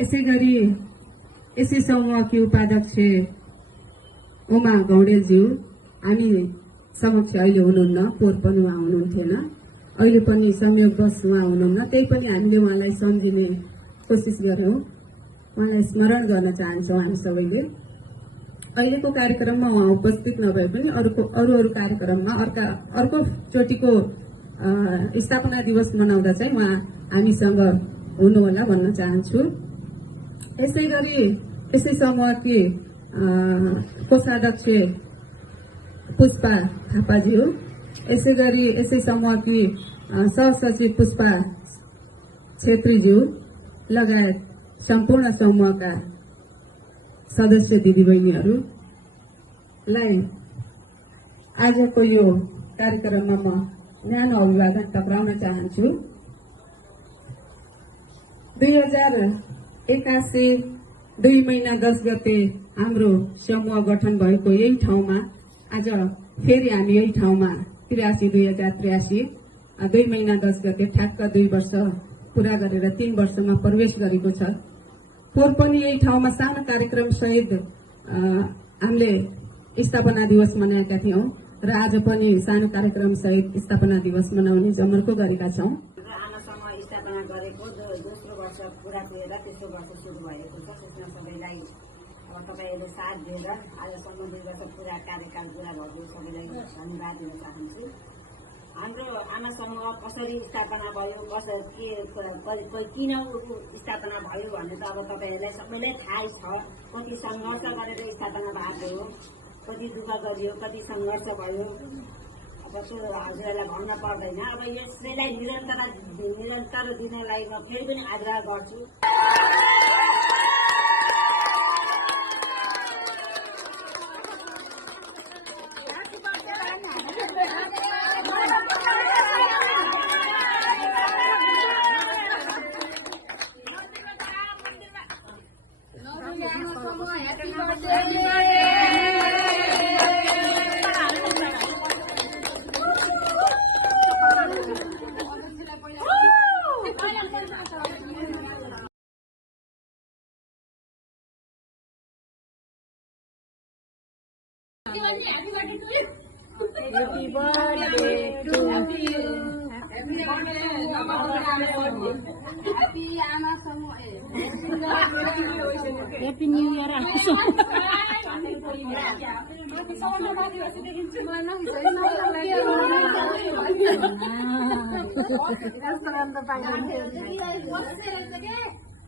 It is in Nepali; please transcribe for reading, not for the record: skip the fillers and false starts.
यसैगरी यसै समूहकी उपाध्यक्ष उमा गौडेलज्यू हामी समक्ष अहिले हुनुहुन्न, पोहोर पनि उहाँ हुनुहुन्थेन, अहिले पनि संयोगवश उहाँ हुनुहुन्न, त्यही पनि हामीले उहाँलाई सम्झिने कोसिस गर्यौं, उहाँलाई स्मरण गर्न चाहन्छौं हामी सबैले। अहिलेको कार्यक्रममा उहाँ उपस्थित नभए पनि अरू कार्यक्रममा अर्को चोटिको स्थापना दिवस मनाउँदा चाहिँ उहाँ हामीसँग हुनुहोला भन्न चाहन्छु। यसैगरी यसै समूहकी कोषाध्यक्ष पुष्पा थापाज्यू, यसैगरी यसै समूहकी सहसचिव पुष्पा छेत्रीज्यू लगायत सम्पूर्ण समूहका सदस्य दिदीबहिनीहरूलाई आजको यो कार्यक्रममा म न्यानो अभिवादन टक्राउन चाहन्छु। 2081 2 महिना 10 गते हाम्रो समूह गठन भएको यही ठाउँमा आज फेरि हामी यही ठाउँमा 2083 2 महिना 10 गते ठ्याक्क 2 वर्ष पूरा गरेर 3 वर्षमा प्रवेश गरेको छ। पोहोर पनि यही ठाउँमा सानो कार्यक्रम सहित हामीले स्थापना दिवस मनाएका थियौं र आज पनि सानो कार्यक्रम सहित स्थापना दिवस मनाउने जमर्को गरेका छौं। आमासँग स्थापना गरेको दोस्रो वर्ष पूरा गरेर तेस्रो वर्ष सुरु भएको छ। त्यसमा सबैलाई अब तपाईहरुले साथ दिएर आजसम्म 2 वर्ष पूरा कार्यकाल पूरा भएको सबैलाई धन्यवाद दिन चाहन्छु। हाम्रो आमा समूह कसरी स्थापना भयो, किन स्थापना भयो भन्ने त अब तपाईहरुलाई सबैलाई थाहै छ। कति संघर्ष गरेर स्थापना भएको हो, कति दुःख गरियो, कति संघर्ष भयो। अब त्यो हजुरहरूलाई भन्न पर्दैन। अब यसैलाई निरन्तर दिनलाई म फेरि पनि आग्रह गर्छु। Happy birthday to you. Happy birthday to you. Happy birthday. Happy Ama Samu. Happy New Year. Happy